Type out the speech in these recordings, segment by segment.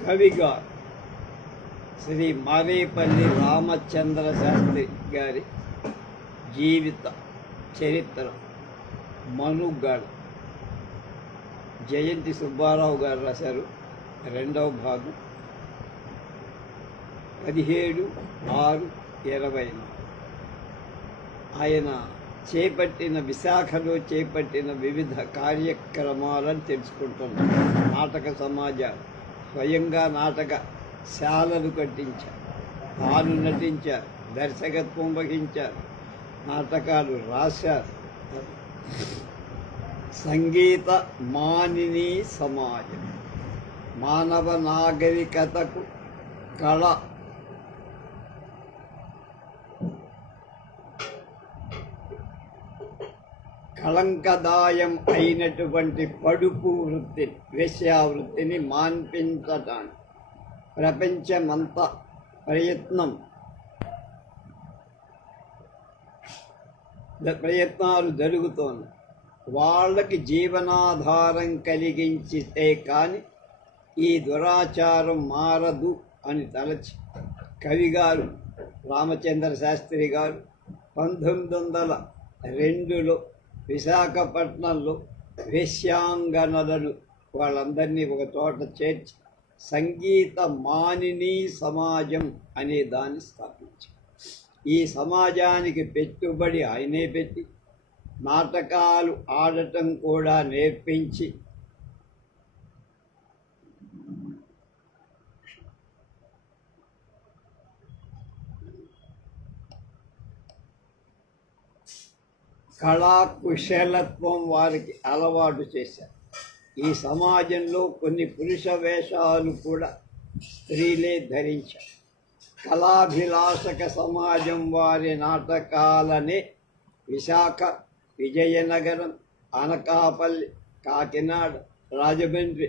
కవిగా శ్రీ మారేపల్లి రామచంద్ర శాస్త్రి గారి జీవిత చరిత్ర మనుగడ జయంతి సుబ్బారావు గారు రాశారు. రెండవ భాగం 17/6/20. ఆయన విశాఖలో చేపట్టిన వివిధ కార్యక్రమాలను తెలుసుకుంటున్నాం. నాటక సమాజాలు, స్వయంగా నాటకశాలలు కట్టించారు, తాను నటించారు, దర్శకత్వం వహించారు, నాటకాలు రాశారు. సంగీత మానిని సమాజం, మానవ నాగరికతకు కళ కళంకదాయం అయినటువంటి పడుపు వృత్తిని, వేశ్యావృత్తిని మాన్పించటానికి ప్రపంచమంతా ప్రయత్నాలు జరుగుతోంది. వాళ్ళకి జీవనాధారం కలిగించితే కానీ ఈ దురాచారం మారదు అని తలచి కవిగారు రామచంద్ర శాస్త్రి గారు 1902లో విశాఖపట్నంలో వేశ్యాంగనలను వాళ్ళందరినీ ఒక చోట చేర్చి సంగీత మానిని సమాజం అనే దాన్ని స్థాపించారు. ఈ సమాజానికి పెట్టుబడి ఆయనే పెట్టి నాటకాలు ఆడటం కూడా నేర్పించి కళా కుశలత్వం వారికి అలవాటు చేశారు. ఈ సమాజంలో కొన్ని పురుష వేషాలు కూడా స్త్రీలే ధరించారు. కళాభిలాషక సమాజం వారి నాటకాలనే విశాఖ, విజయనగరం, అనకాపల్లి, కాకినాడ, రాజమండ్రి,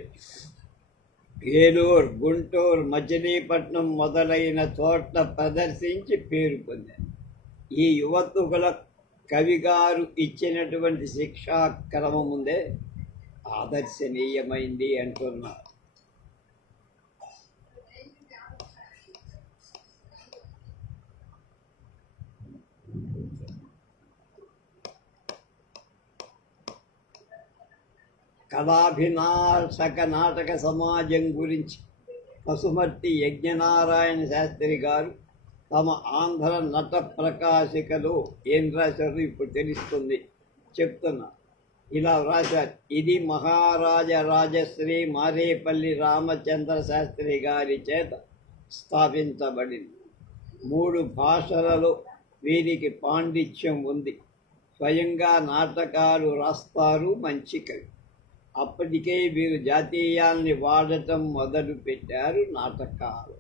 ఏలూరు, గుంటూరు, మచిలీపట్నం మొదలైన చోట్ల ప్రదర్శించి పేరు పొందారు. ఈ యువతుల కవిగారు ఇచ్చినటువంటి శిక్షా క్రమం ఉందే ఆదర్శనీయమైంది అంటున్నారు. కళాభినాశక నాటక సమాజం గురించి పసుమర్తి యజ్ఞనారాయణ శాస్త్రి గారు తమ ఆంధ్ర నట ప్రకాశికలో ఏం రాశారు ఇప్పుడు తెలుస్తుంది, చెప్తున్నా. ఇలా రాశారు: ఇది మహారాజ రాజశ్రీ మారేపల్లి రామచంద్ర శాస్త్రి గారి చేత స్థాపించబడింది. 3 భాషలలో వీరికి పాండిత్యం ఉంది. స్వయంగా నాటకాలు రాస్తారు, మంచి కవి. అప్పటికే వీరు జాతీయాల్ని వాడటం మొదలుపెట్టారు. నాటకాలు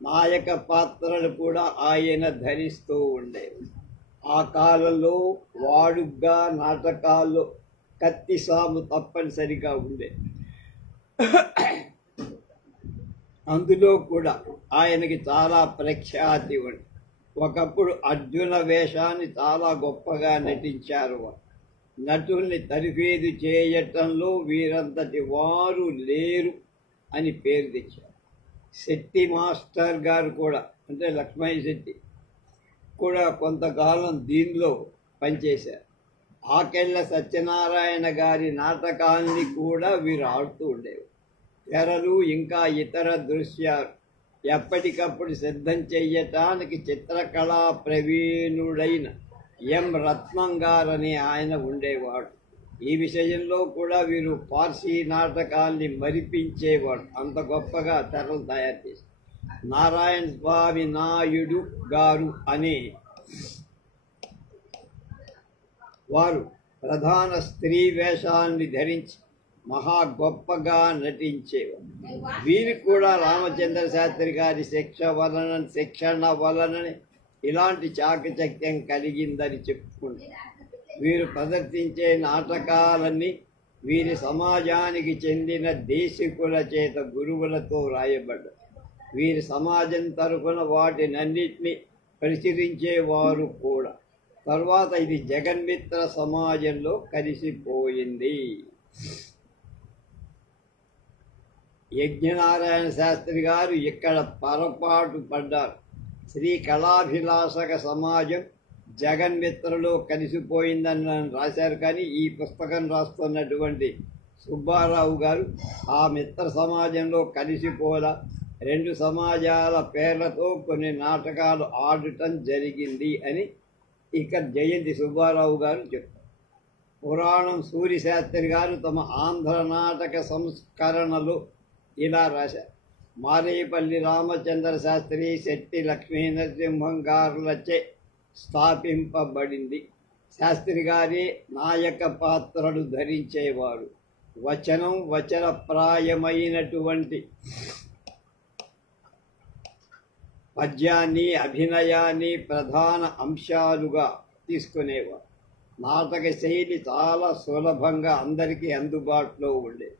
నాయక పాత్రలు కూడా ఆయన ధరిస్తూ ఉండేవి. ఆ కాలంలో వాడుగ్గా నాటకాల్లో కత్తిసాము తప్పనిసరిగా ఉండేది. అందులో కూడా ఆయనకి చాలా ప్రఖ్యాతి ఉంది. ఒకప్పుడు అర్జున వేషాన్ని చాలా గొప్పగా నటించారు. నటుల్ని తరిఫేదు చేయటంలో వీరంతటి వారు లేరు అని పేరు తెచ్చారు. శెట్టి మాస్టర్ గారు కూడా, అంటే లక్ష్మయ్య శెట్టి కూడా కొంతకాలం దీనిలో పనిచేశారు. ఆకెళ్ళ సత్యనారాయణ గారి నాటకాల్ని కూడా వీరు ఆడుతూ ఉండేవి. తెరలు ఇంకా ఇతర దృశ్యాలు ఎప్పటికప్పుడు సిద్ధం చెయ్యటానికి చిత్రకళా ప్రవీణుడైన ఎం రత్నం గారని ఆయన ఉండేవాడు. ఈ విషయంలో కూడా వీరు పార్సీ నాటకాల్ని మరిపించేవాడు. అంత గొప్పగా తెరలు తయారు చేశారు. నారాయణ స్వామి నాయుడు గారు అనే వారు ప్రధాన స్త్రీ వేషాన్ని ధరించి మహా గొప్పగా నటించేవారు. వీరు కూడా రామచంద్ర శాస్త్రి గారి శిక్షణ వలననే ఇలాంటి చాకచక్యం కలిగిందని చెప్పుకుంటారు. వీరు ప్రదర్శించే నాటకాలన్నీ వీరి సమాజానికి చెందిన దేశికుల చేత గురువులతో రాయబడ్డారు. వీరి సమాజం తరఫున వాటినన్నిటినీ పరిశీలించేవారు కూడా. తర్వాత ఇది జగన్మిత్ర సమాజంలో కలిసిపోయింది. యజ్ఞనారాయణ శాస్త్రి గారు ఇక్కడ పొరపాటు పడ్డారు. శ్రీ కళాభిలాషక సమాజం జగన్మిత్రలో కలిసిపోయిందని రాశారు. కానీ ఈ పుస్తకం రాస్తున్నటువంటి సుబ్బారావు గారు ఆ మిత్ర సమాజంలో కలిసిపోలా, రెండు సమాజాల పేర్లతో కొన్ని నాటకాలు ఆడటం జరిగింది అని ఇక జయంతి సుబ్బారావు గారు చెప్తారు. పురాణం సూర్యశాస్త్రి గారు తమ ఆంధ్ర నాటక సంస్కరణలు ఇలా రాశారు. మారేపల్లి రామచంద్ర శాస్త్రి, శెట్టి లక్ష్మీ నరసింహం గారులచే స్థాపింపబడింది. శాస్త్రి గారే నాయక పాత్రలు ధరించేవారు. వచనం వచనప్రాయమైనటువంటి పద్యాన్ని, అభినయాన్ని ప్రధాన అంశాలుగా తీసుకునేవారు. నాటక శైలి చాలా సులభంగా అందరికీ అందుబాటులో ఉండేది.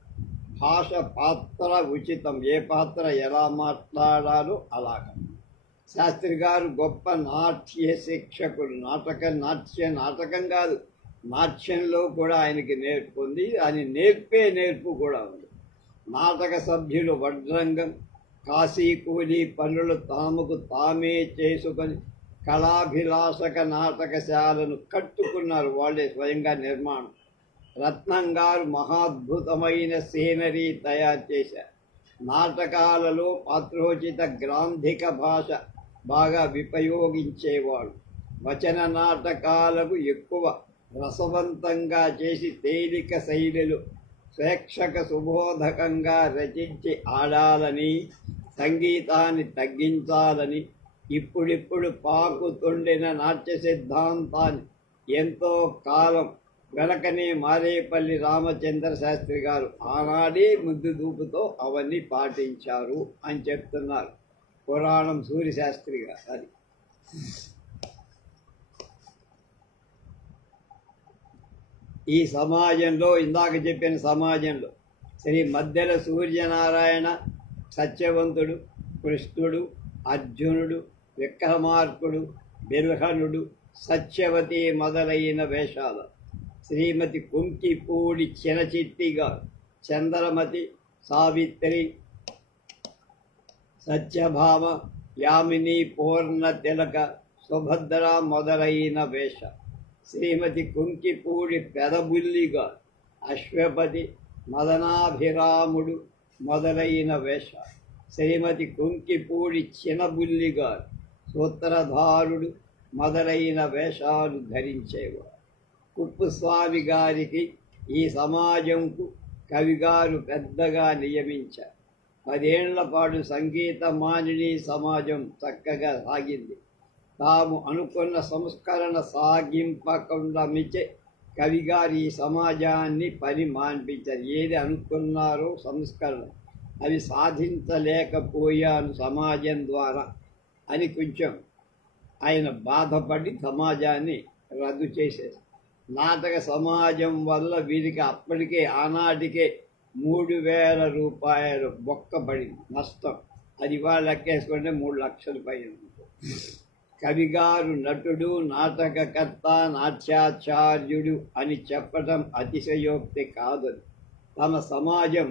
భాష పాత్ర ఉచితం, ఏ పాత్ర ఎలా మాట్లాడాలో అలాగ. శాస్త్రి గారు గొప్ప నాట్య శిక్షకుడు. నాటకం కాదు, నాట్యంలో కూడా ఆయనకి నేర్పు ఉంది. ఆయన నేర్పు కూడా ఉంది. నాటక సభ్యులు వడ్రంగం, కాశీకూలి పనులు తమకు తామే చేసుకొని కళాభిలాషక నాటకశాలను కట్టుకున్నారు. వాళ్ళే స్వయంగా నిర్మాణం. రత్నం గారు మహాద్భుతమైన సీనరీ తయారు చేశారు. నాటకాలలో పాత్రోచిత గ్రాంధిక భాష బాగా ఉపయోగించేవాడు. వచన నాటకాలకు ఎక్కువ రసవంతంగా చేసి తేలిక శైలిలో ప్రేక్షక సుబోధకంగా రచించి ఆడాలని, సంగీతాన్ని తగ్గించాలని ఇప్పుడిప్పుడు పాకుతుండిన నాట్య సిద్ధాంతాన్ని ఎంతో కాలం వెనకనే మారేపల్లి రామచంద్ర శాస్త్రి గారు ఆనాడే ముద్దు దూపుతో అవన్నీ పాటించారు అని చెప్తున్నారు పురాణం సూర్యశాస్త్రి గారు. అది ఈ సమాజంలో, ఇందాక చెప్పిన సమాజంలో శ్రీ మద్దెల సూర్యనారాయణ, సత్యవంతుడు, కృష్ణుడు, అర్జునుడు, విక్రమార్కుడు, బిల్హనుడు, సత్యవతి మొదలైన వేషాలు. శ్రీమతి కుంకిపూడి చినచిట్టిగా, చంద్రమతి, సావిత్రి, సత్యభామ, యామిని, పూర్ణ తిలక, సుభద్ర మొదలైన వేష. శ్రీమతి కుంకిపూడి పెదబుల్లిగా, అశ్వపతి, మదనాభిరాముడు మొదలైన వేష. శ్రీమతి కుంకిపూడి చినబుల్లిగా, సూత్రధారుడు మొదలైన వేషాలు ధరించేవారు. కుప్పుస్వామి గారికి ఈ సమాజంకు కవిగారు పెద్దగా నియమించారు. 10 ఏళ్ల పాటు సంగీత మానిని సమాజం చక్కగా సాగింది. తాము అనుకున్న సంస్కరణ సాగింపకుండా మించే కవిగారు ఈ సమాజాన్ని పని మాన్పించారు. ఏది అనుకున్నారో సంస్కరణ, అవి సాధించలేకపోయాను సమాజం ద్వారా అని కొంచెం ఆయన బాధపడి సమాజాన్ని రద్దు చేసేది. నాటక సమాజం వల్ల వీరికి అప్పటికే ఆనాటికే 3,000 రూపాయలు బొక్కబడింది నష్టం. అది ఇవాళ లెక్కేసుకుంటే 3 లక్షల పైన. కవిగారు నటుడు, నాటకకర్త, నాట్యాచార్యుడు అని చెప్పటం అతిశయోక్తి కాదు. తమ సమాజం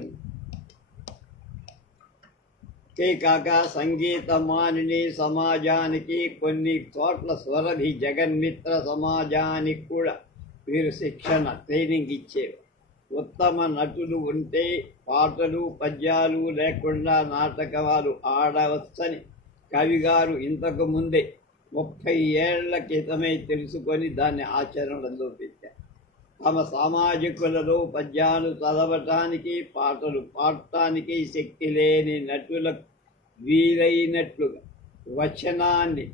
కాక సంగీత మానిని సమాజానికి, కొన్ని చోట్ల స్వరభి జగన్మిత్ర సమాజానికి కూడా వీరు శిక్షణ, ట్రైనింగ్ ఇచ్చేవారు. ఉత్తమ నటులు ఉంటే పాటలు పద్యాలు లేకుండా నాటకాలు ఆడవచ్చని కవిగారు ఇంతకు ముందే 30 ఏళ్ల క్రితమే తెలుసుకొని దాన్ని ఆచరణలో పెట్టారు. తమ సామాజికులలో పద్యాలు చదవటానికి, పాటలు పాడటానికి శక్తి లేని నటులకు వీలైనట్లుగా వచనాన్ని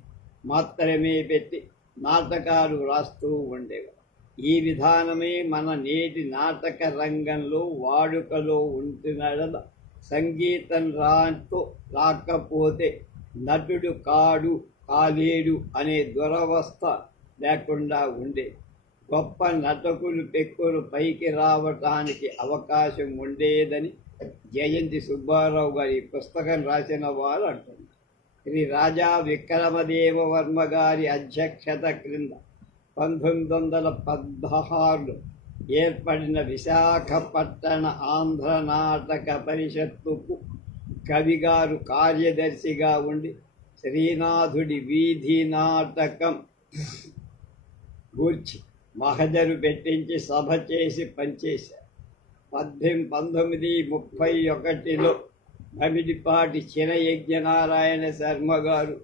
మాత్రమే పెట్టి నాటకాలు రాస్తూ ఉండేవారు. ఈ విధానమే మన నేటి నాటక రంగంలో వాడుకలో ఉంటున్నద. సంగీతం రాకపోతే నటుడు కాలేడు అనే దురవస్థ లేకుండా ఉండేది. గొప్ప నటకులు పెక్కులు పైకి రావటానికి అవకాశం ఉండేదని జయంతి సుబ్బారావు గారి పుస్తకం రాసిన వారు అంటున్నారు. శ్రీ రాజా విక్రమదేవవర్మ గారి అధ్యక్షత క్రింద 1916లో ఏర్పడిన విశాఖపట్టణ ఆంధ్ర నాటక పరిషత్తుకు కవిగారు కార్యదర్శిగా ఉండి శ్రీనాథుడి వీధి నాటకం గూర్చి మహజరు పెట్టించి సభ చేసి పనిచేశారు. 1931లో భమిడిపాటి చినయజ్ఞనారాయణ శర్మ గారు,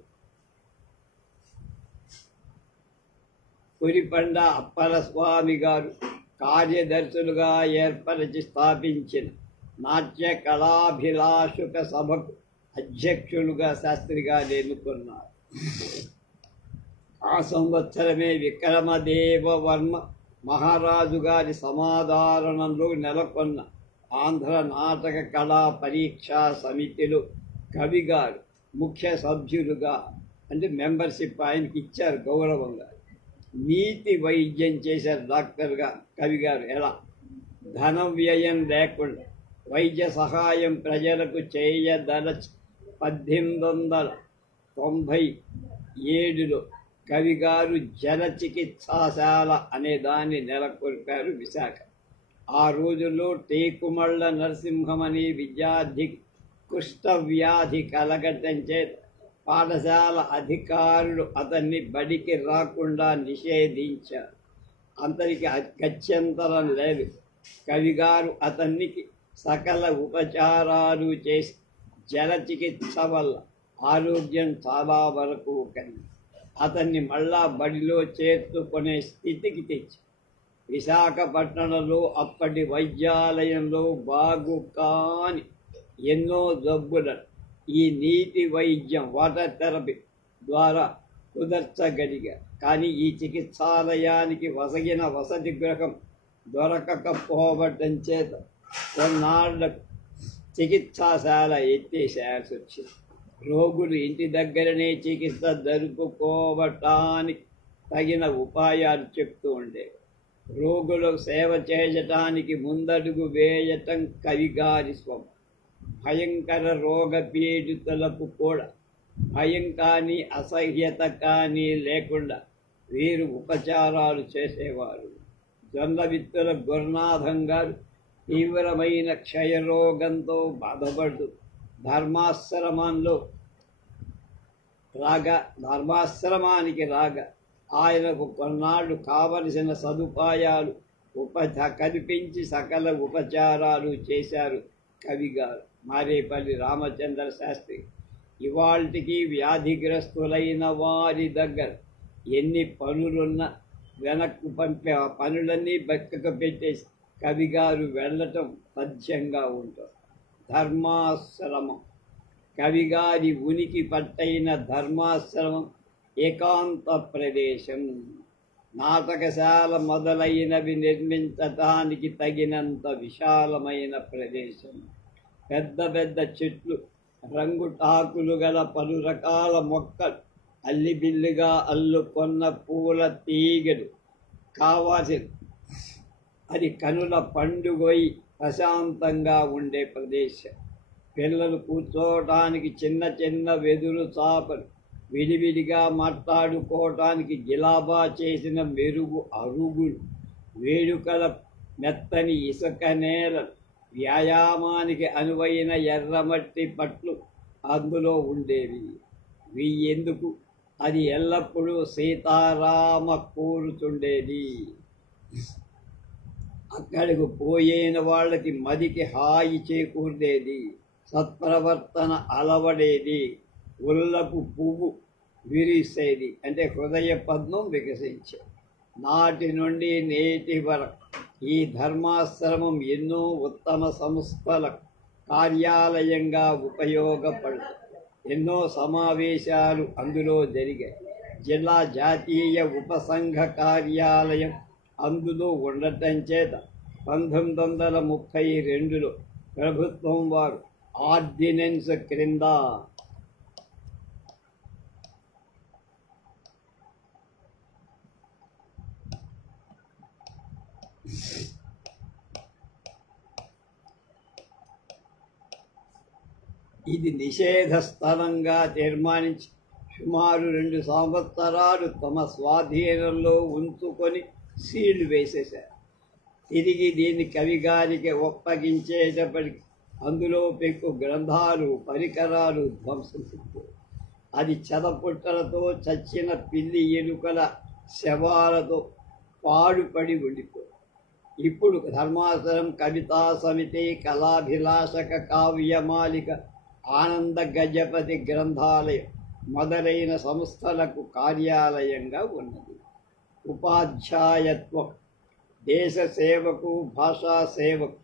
పురిపండ అప్పలస్వామి గారు కార్యదర్శులుగా ఏర్పరిచి స్థాపించిన నాట్య కళాభిలాషుక సభకు అధ్యక్షులుగా శాస్త్రిగా ఎన్నుకున్నారు. ఆ సంవత్సరమే విక్రమదేవవర్మ మహారాజు గారి సమాధారణంలో నెలకొన్న ఆంధ్ర నాటక కళా పరీక్షా సమితిలో కవిగారు ముఖ్య సభ్యులుగా, అంటే మెంబర్షిప్ ఆయనకి ఇచ్చారు గౌరవంగా. నీతి వైద్యం చేశారు డాక్టర్గా కవిగారు. ఎలా? ధన వ్యయం లేకుండా వైద్య సహాయం ప్రజలకు చేయదలచి 1897లో కవిగారు జన చికిత్సాశాల అనే దాన్ని నెలకొల్పారు విశాఖ. ఆ రోజుల్లో టేకుమళ్ళ నరసింహం అనే విద్యార్థి కుష్ఠవ్యాధి కలగటం చేత పాఠశాల అధికారులు అతన్ని బడికి రాకుండా నిషేధించారు. అతనికి గత్యంతరం లేదు. కవిగారు అతనికి సకల ఉపచారాలు చేసి జల చికిత్స వల్ల ఆరోగ్యం చాలా వరకు కలిగి అతన్ని మళ్ళా బడిలో చేర్చుకునే స్థితికి తెచ్చి విశాఖపట్నంలో అప్పటి వైద్యాలయంలో బాగు కాని ఎన్నో జబ్బులను ఈ నీటి వైద్యం, వాటర్ థెరపీ ద్వారా కుదర్చగలిగారు. కానీ ఈ చికిత్సాలయానికి వసగిన వసతి గృహం దొరకకపోవటం చేత కొన్నాళ్లకు చికిత్సాశాల ఎత్తేసేయాల్సి వచ్చింది. రోగులు ఇంటి దగ్గరనే చికిత్స జరుపుకోవటానికి తగిన ఉపాయాలు చెప్తూ ఉండేవి. రోగులకు సేవ చేయటానికి ముందడుగు వేయటం కవిగారి స్వభావం. భయంకర రోగ పీడితులకు కూడా భయం కానీ అసహ్యత కానీ లేకుండా వీరు ఉపచారాలు చేసేవారు. జొన్నవిత్తుల గురునాథం గారు తీవ్రమైన క్షయరోగంతో బాధపడుతూ ధర్మాశ్రమానికి రాగా ఆయనకు కొన్నాళ్ళు కావలసిన సదుపాయాలు కల్పించి సకల ఉపచారాలు చేశారు కవిగారు. మారేపల్లి రామచంద్ర శాస్త్రి ఇవాళకి వ్యాధిగ్రస్తులైన వారి దగ్గర ఎన్ని పనులున్నా వెనక్కు పంపే ఆ పనులన్నీ బెక్కకు పెట్టేసి కవిగారు వెళ్ళటం పద్యంగా ఉంటుంది. ధర్మాశ్రమం కవిగారి ఉనికి పట్టైన ధర్మాశ్రమం ఏకాంత ప్రదేశం. నాటకశాల మొదలైనవి నిర్మించటానికి తగినంత విశాలమైన ప్రదేశం. పెద్ద పెద్ద చెట్లు, రంగుటాకులు గల పలు రకాల మొక్కలు, అల్లిబిల్లిగా అల్లుకొన్న పూల తీగలు కావాల్సి అది కనుల పండుగై ప్రశాంతంగా ఉండే ప్రదేశం. పిల్లలు కూర్చోవటానికి చిన్న చిన్న వెదురు చాపలు, విడివిడిగా మాట్లాడుకోవటానికి గిలాబా చేసిన మెరుగు అరుగులు, వేడుకల మెత్తని ఇసుక నేలలు, వ్యాయామానికి అనువైన ఎర్రమట్టి పట్లు అందులో ఉండేవి. ఎందుకు అది ఎల్లప్పుడూ సీతారామ కూరుచుండేది. అక్కడికి పోయిన వాళ్ళకి మదికి హాయి చేకూర్దేది, సత్ప్రవర్తన అలవడేది, ఉల్లపు పువ్వు విరిసేది, అంటే హృదయ పద్మం వికసించేది. నాటి నుండి నేటి వరకు ఈ ధర్మాశ్రమం ఎన్నో ఉత్తమ సంస్థల కార్యాలయంగా ఉపయోగపడుతుంది. ఎన్నో సమావేశాలు అందులో జరిగాయి. జిల్లా జాతీయ ఉపసంఘ కార్యాలయం అందులో ఉండటం చేత 1932లో ప్రభుత్వం వారు ఆర్డినెన్స్ క్రింద ఇది నిషేధ స్థలంగా తీర్మానించి సుమారు 2 సంవత్సరాలు తమ స్వాధీనంలో ఉంచుకొని సీళ్లు వేసేశారు. తిరిగి దీన్ని కవిగారికి ఒప్పగించేటప్పటికి అందులో పెక్కు గ్రంథాలు పరికరాలు ధ్వంసంతో అది చెదపుట్టలతో చచ్చిన పిల్లి ఎలుకల శవాలతో పాడుపడి ఉండిపో. ఇప్పుడు ధర్మాసనం, కవితా సమితి, కళాభిలాషక, కావ్యమాలిక, ఆనంద గజపతి గ్రంథాలయం మొదలైన సంస్థలకు కార్యాలయంగా ఉన్నది. ఉపాధ్యాయత్వం, దేశ సేవకు, భాషా సేవకు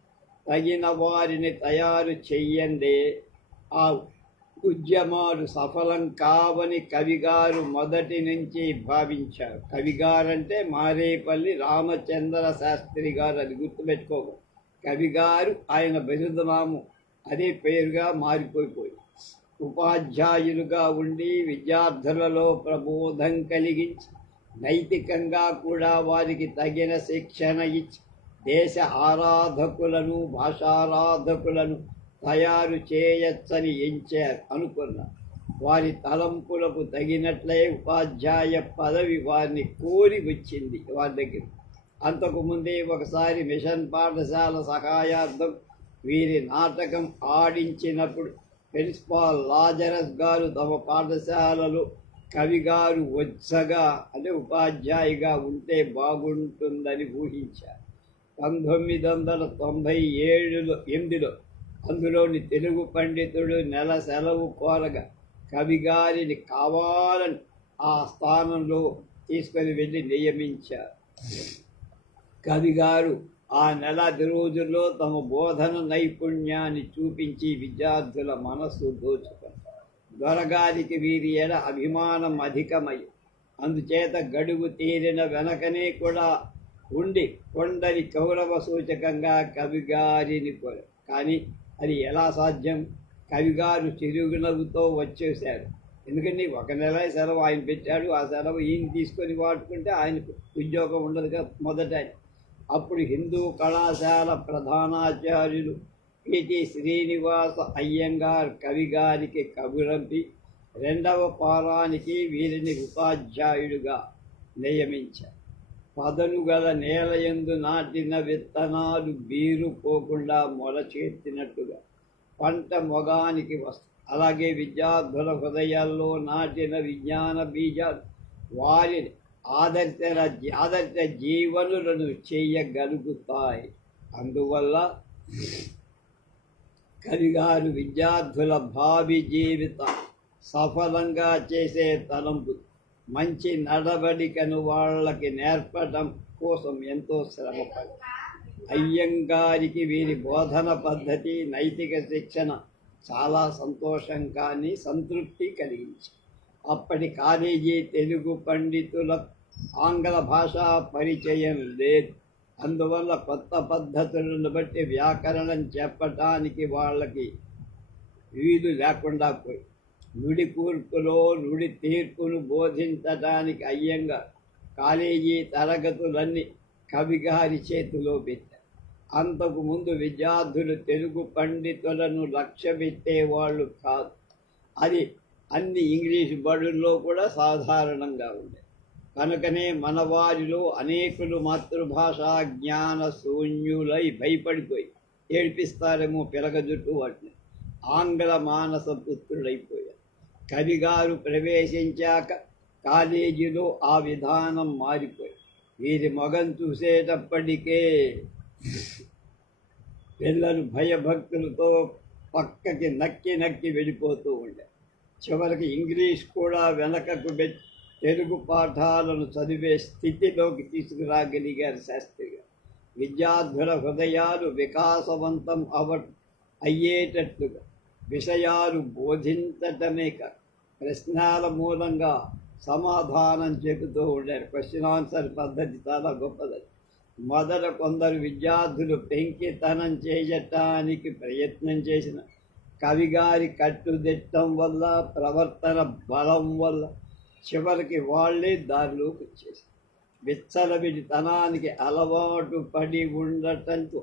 తగిన వారిని తయారు చెయ్యందే ఆ ఉద్యమాలు సఫలం కావని కవిగారు మొదటి నుంచి భావించారు. కవిగారంటే మారేపల్లి రామచంద్ర శాస్త్రి గారు, అది గుర్తుపెట్టుకోకు. కవిగారు ఆయన బిరుదునామం అదే పేరుగా మారిపోయిపోయి ఉపాధ్యాయులుగా ఉండి విద్యార్థులలో ప్రబోధం కలిగించి నైతికంగా కూడా వారికి తగిన శిక్షణ ఇచ్చి దేశ ఆరాధకులను, భాషారాధకులను తయారు చేయచ్చని ఎంచారు అనుకున్నారు. వారి తలంపులకు తగినట్లే ఉపాధ్యాయ పదవి వారిని కోరి వచ్చింది వారి దగ్గర. అంతకుముందే ఒకసారి మిషన్ పాఠశాల సహాయార్థం వీరి నాటకం ఆడించినప్పుడు ప్రిన్సిపాల్ లాజరస్ గారు తమ పాఠశాలలో కవిగారు వచ్చగా అదే ఉపాధ్యాయుగా ఉంటే బాగుంటుందని ఊహించారు. 1998లో అందులోని తెలుగు పండితుడు నెల సెలవు కోరగా కవిగారిని కావాలని ఆ స్థానంలో తీసుకొని వెళ్ళి నియమించారు. కవిగారు ఆ నెలాది రోజుల్లో తమ బోధన నైపుణ్యాన్ని చూపించి విద్యార్థుల మనస్సు దోచుకున్నారు. దొరగారికి వీరి ఎడ అభిమానం అధికమై అందుచేత గడువు తీరిన వెనకనే కూడా ఉండి కొండని కౌరవ సూచకంగా కవిగారిని కోరారు. కానీ అది ఎలా సాధ్యం? కవిగారు చిరునవ్వుతో వచ్చేశారు. ఎందుకంటే ఒక నెల సెలవు ఆయన పెట్టాడు, ఆ సెలవు ఈయన తీసుకొని వాడుకుంటే ఆయనకు ఉద్యోగం ఉండదుగా మొదట. అప్పుడు హిందూ కళాశాల ప్రధానాచార్యులు పిటి శ్రీనివాస అయ్యంగార్ కవిగారికి కబురంపి రెండవ పారానికి వీరిని ఉపాధ్యాయుడిగా నియమించారు. పదను గల నేలయందు నాటిన విత్తనాలు బీరుపోకుండా మొలచేర్చినట్టుగా పంట మొగానికి వస్తుంది. అలాగే విద్యార్థుల హృదయాల్లో నాటిన విజ్ఞాన బీజాలు వారిని ఆదర్శ జీవనులను చేయగలుగుతాయి. అందువల్ల కవిగారు విద్యార్థుల భావి జీవిత సఫలంగా చేసే తలంపు మంచి నడవడికను వాళ్ళకి నేర్పడం కోసం ఎంతో శ్రమపడి అయ్యంగారికి వీరి బోధన పద్ధతి, నైతిక శిక్షణ చాలా సంతోషం కానీ సంతృప్తి కలిగించి అప్పటి కాలేజీ తెలుగు పండితుల ఆంగ్ల భాషా పరిచయం లేదు. అందువల్ల కొత్త పద్ధతులను బట్టి వ్యాకరణం చెప్పటానికి వాళ్ళకి వీలు లేకుండా పోయి నుడి కూర్పులో నుడి తీర్పును బోధించటానికి అయ్యంగా కాలేజీ తరగతులన్నీ కవిగారి చేతిలో పెట్టారు. అంతకు ముందు విద్యార్థులు తెలుగు పండితులను లక్ష్య పెట్టేవాళ్ళు కాదు. అది అన్ని ఇంగ్లీష్ బడుల్లో కూడా సాధారణంగా ఉండేది. కనుకనే మనవారిలో అనేకులు మాతృభాషా జ్ఞాన శూన్యులై భయపడిపోయి ఏడిపిస్తారేమో పిలగజుట్టు వాటిని ఆంగ్ల మానస పుత్రుడైపోయారు. కవిగారు ప్రవేశించాక కాలేజీలో ఆ విధానం మారిపోయి వీరి మొగం చూసేటప్పటికే పిల్లలు భయభక్తులతో పక్కకి నక్కి వెళ్ళిపోతూ ఉండే. చివరికి ఇంగ్లీష్ కూడా వెనకకు పెట్టి తెలుగు పాఠాలను చదివే స్థితిలోకి తీసుకురాగలిగారు శాస్త్రి గారు. విద్యార్థుల హృదయాలు వికాసవంతం అయ్యేటట్లుగా విషయాలు బోధించటమే కాదు ప్రశ్నల మూలంగా సమాధానం చెబుతూ ఉండారు. క్వశ్చన్ ఆన్సర్ పద్ధతి చాలా గొప్పది. మొదట కొందరు విద్యార్థులు పెంకితనం చేయటానికి ప్రయత్నం చేసిన కవిగారి కట్టుదిట్టం వల్ల, ప్రవర్తన బలం వల్ల చివరికి వాళ్లే దారిలోకి వచ్చేసి విచ్చలవిడితనానికి అలవాటు పడి ఉండటంతో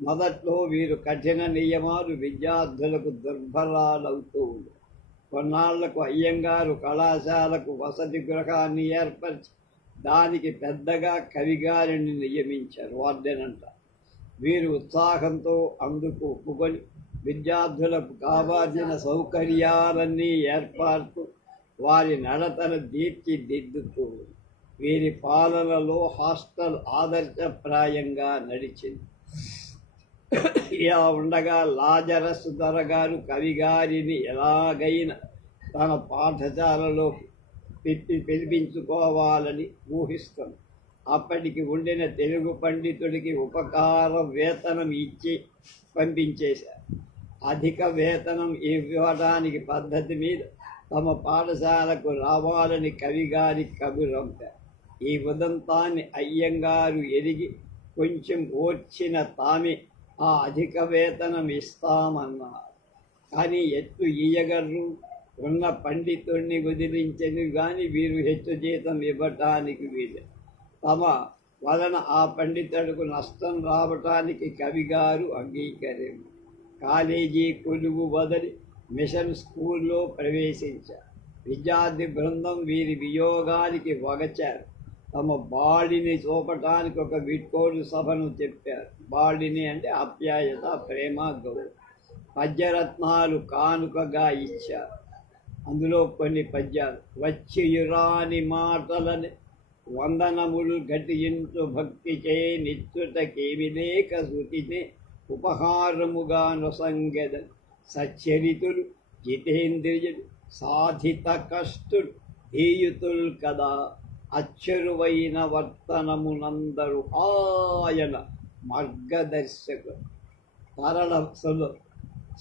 మొదట్లో వీరు కఠిన నియమాలు విద్యార్థులకు దుర్బలాలవుతూ ఉంది. కొన్నాళ్లకు అయ్యంగారు కళాశాలకు వసతి గృహాన్ని ఏర్పరిచి దానికి పెద్దగా కవిగారిని నియమించారు, వార్డెన్ అంటారు. వీరు ఉత్సాహంతో అందుకు ఒప్పుకొని విద్యార్థులకు కావాల్సిన సౌకర్యాలన్నీ ఏర్పాటు వారి నడతను తీర్చిదిద్దుతూ వీరి పాలనలో హాస్టల్ ఆదర్శప్రాయంగా నడిచింది. ఇలా ఉండగా లాజరస్ దొరగారు కవిగారిని ఎలాగైనా తన పాఠశాలలో పిలిపించుకోవాలని ఊహిస్తుంది. అప్పటికి ఉండిన తెలుగు పండితుడికి ఉపకార వేతనం ఇచ్చి పంపించేశారు. అధిక వేతనం ఇవ్వడానికి పద్ధతి మీద తమ పాఠశాలకు రావాలని కవిగారి కబురంపారు. ఈ ఉదంతాన్ని అయ్యంగారు ఎరిగి కొంచెం ఓర్చిన తామే ఆ అధిక వేతనం ఇస్తామన్నారు. కానీ ఎత్తు ఇయ్యగర్రు ఉన్న పండితుడిని వదిలించని కానీ వీరు హెచ్చు జీతం ఇవ్వటానికి వీలు. తమ వలన ఆ పండితుడికి నష్టం రావటానికి కవిగారు అంగీకరించారు. కాలేజీ కొలువు వదిలి మిషన్ స్కూల్లో ప్రవేశించారు. విద్యార్థి బృందం వీరి వియోగానికి వగచారు. తమ బాడిని చూపటానికి ఒక వీడ్కోలు సభను చెప్పారు. బాడిని అంటే ఆప్యాయత, ప్రేమ, గౌరవం. పద్యరత్నాలు కానుకగా ఇచ్చారు. అందులో కొన్ని పద్యాలు: వచ్చియురాని మాటలని వందనములు ఘటించు భక్తి చే నిత్యుటకేమి లేక శృతినే ఉపహారముగా నొసంగెద సచ్చరితులు జితేంద్రియులు సాధిత కష్టులు ధీయుతుల్ కదా అచ్చరువైన వర్తనమునందరు ఆయన మార్గదర్శకులు తరళసులు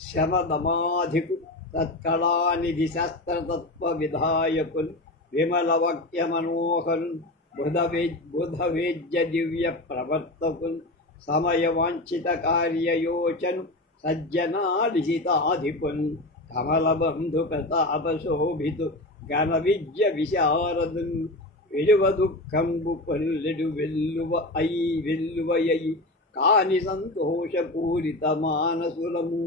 శమదమాధికు తత్కళానిధి శాస్త్రతత్వ విధాయకులు విమల వాక్య మనోహరులు బుధవేద్య దివ్య ప్రవర్తకులు సమయవాంఛిత కార్యయోచను సజ్జనాలిహితాధిపున్ కమలబంధు ప్రతాపశోభితు ఘన విద్య విశారదున్ విలువ దుఃఖంబు పల్లెడు వెల్లువయ్యి కాని సంతోషపూరిత మానసులము.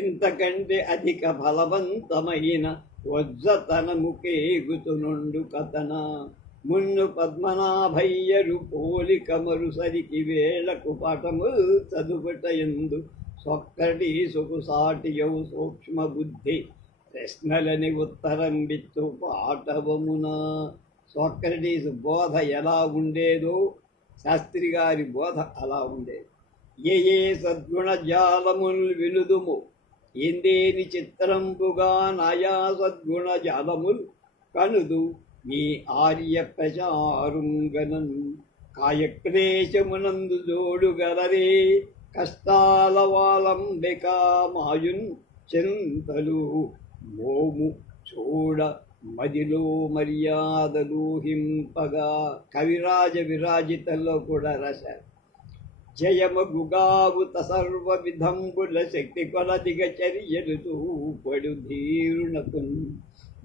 ఇంతకంటే అధిక ఫలవంతమైన వజ్రతనముకేగుతునుండు కథన మున్ను పద్మనాభయ్యరు పోలిక మరుసరికి వేళకు పటము చదువుటయందు సొక్కటీసుకు సాటియవు సూక్ష్మ బుద్ధి ప్రశ్నలని ఉత్తరం బిత్తు పాఠవమున. సోక్రటీసు బోధ ఎలా ఉండేదో శాస్త్రి గారి బోధ అలా ఉండేది. ఏ సద్గుణ జాలముల్ వినుదుము ఎందేని చిత్రంబుగా నాయా సద్గుణ జాలముల్ కనుదు మీ ఆర్య ప్రచారుంగనన్ కాయక్లేశమునందు జోడుగలరే కష్టాల వాలంబికా మాయున్ చింతలు మోము చూడ మదిలో మర్యాదలు హింపగా. కవిరాజ విరాజితల్లో కూడా రాశారు. జయమగుగావుత సర్వ విధంబుల శక్తి కొలదిగ చర్యలు చూపడు ధీరునకున్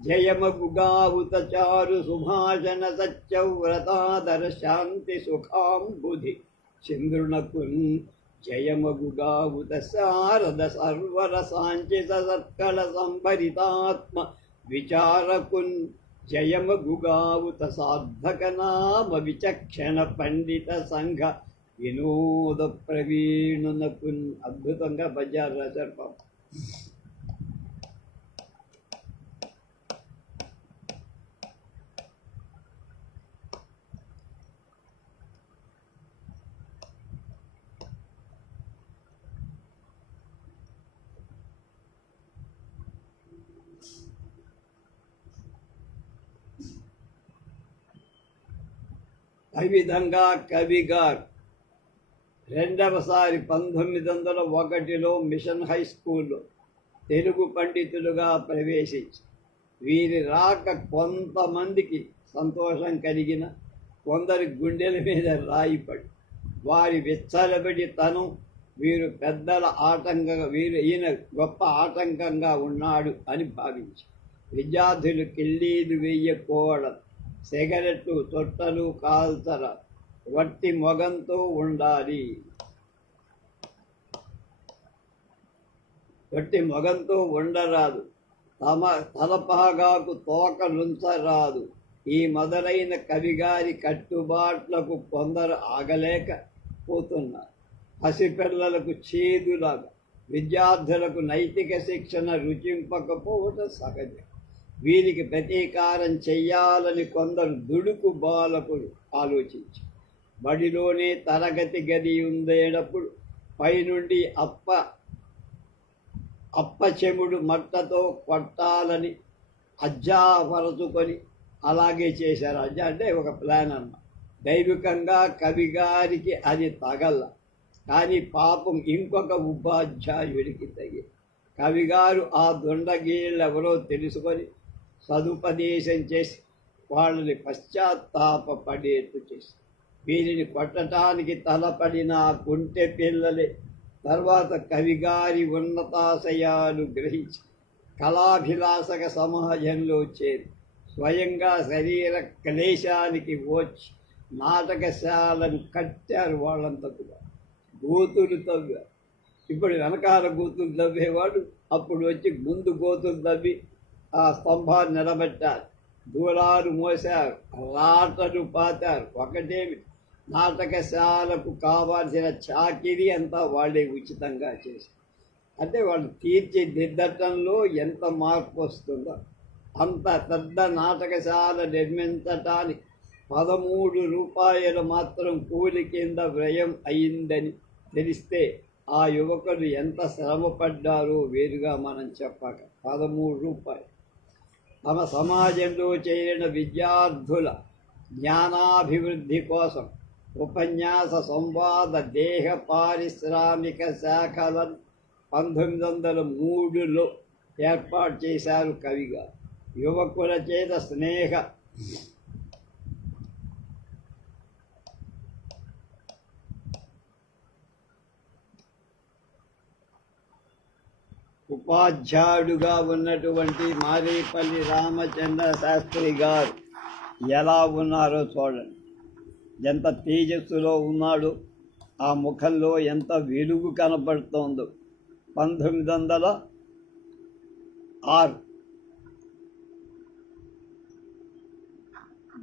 జయమగుగావుత చారు సుభాషణ సత్యవ్రతాదర శాంతి సుఖాంబుధి చంద్రునకున్ జయమగుగావుత శారద సర్వర సాంచిత సత్కళ సంభరితాత్మ విచారకున్ జయమగుగావుత సార్థక నామ విచక్షణ పండిత సంఘ వినోద ప్రవీణునకున్. అద్భుతంగా పద్యాలు రాశారు పాపం. ఈ విధంగా కవిగారు రెండవసారి 1901లో మిషన్ హై స్కూల్లో తెలుగు పండితులుగా ప్రవేశించి వీరి రాక కొంతమందికి సంతోషం కలిగిన కొందరి గుండెల మీద రాయిపడి వారి విచ్చలబడి తను వీరు పెద్దల ఆటంకంగా ఈయన గొప్ప ఆటంకంగా ఉన్నాడు అని భావించి విద్యార్థులు కిళ్ళీలు వేయకూడదు, సిగరెట్లు తొట్టలు కాల్చర, వట్టి మొగంతో ఉండాలి, వట్టి మొగంతో ఉండరాదు, తలపాగాకు తోక నుంచరాదు, ఈ మొదలైన కవిగారి కట్టుబాట్లకు కొందరు ఆగలేకపోతున్నారు. పసిపిల్లలకు చేదులాగా విద్యార్థులకు నైతిక శిక్షణ రుచింపకపోవటం సహజం. వీరికి ప్రతీకారం చెయ్యాలని కొందరు దుడుకు బాలకులు ఆలోచించి బడిలోనే తరగతి గది ఉండేటప్పుడు పైనుండి అప్పచెముడు మట్టతో కొట్టాలని అజ్జాపరచుకొని అలాగే చేశారు. అజ్జ అంటే ఒక ప్లాన్ అన్నమాట. దైవికంగా కవిగారికి అది తగల, కానీ పాపం ఇంకొక ఉపాధ్యాయుడికి తగింది. కవిగారు ఆ దుండగీళ్ళెవరో తెలుసుకొని సదుపదేశం చేసి వాళ్ళని పశ్చాత్తాపపడేట్టు చేసి వీరిని కొట్టడానికి తలపడిన కుంటె పిల్లలే తర్వాత కవిగారి ఉన్నతాశయాలు గ్రహించి కళాభిలాషక సమాజంలో చేరి స్వయంగా శరీర క్లేశానికి వచ్చి నాటకశాలను కట్టారు. వాళ్ళంతకుగా గోతులు తవ్వారు. ఇప్పుడు వెనకాల గోతులు తవ్వేవాడు అప్పుడు వచ్చి ముందు గోతులు తవ్వి ఆ స్తంభాన్ని నిలబెట్టారు, దూరాలు మోసారు, రాటలు పాతారు. ఒకటేమి నాటకశాలకు కావాల్సిన చాకిరీ అంతా వాళ్ళే ఉచితంగా చేశారు. అంటే వాళ్ళు తీర్చిదిద్దటంలో ఎంత మార్పు వస్తుందో. అంత పెద్ద నాటకశాల నిర్మించటానికి 13 రూపాయలు మాత్రం కూలి కింద వ్యయం అయిందని తెలిస్తే ఆ యువకులు ఎంత శ్రమపడ్డారో వేరుగా మనం చెప్పక. 13 రూపాయలు. తమ సమాజంలో చేరిన విద్యార్థుల జ్ఞానాభివృద్ధి కోసం ఉపన్యాస సంవాద దేహ పారిశ్రామిక శాఖలను 1903లో ఏర్పాటు చేశారు కవిగా. యువకుల చేత స్నేహ ఉపాధ్యాయుడుగా ఉన్నటువంటి మారేపల్లి రామచంద్ర శాస్త్రి గారు ఎలా ఉన్నారో చూడండి. ఎంత తేజస్సులో ఉన్నాడో, ఆ ముఖంలో ఎంత వెలుగు కనపడుతోందో. 1906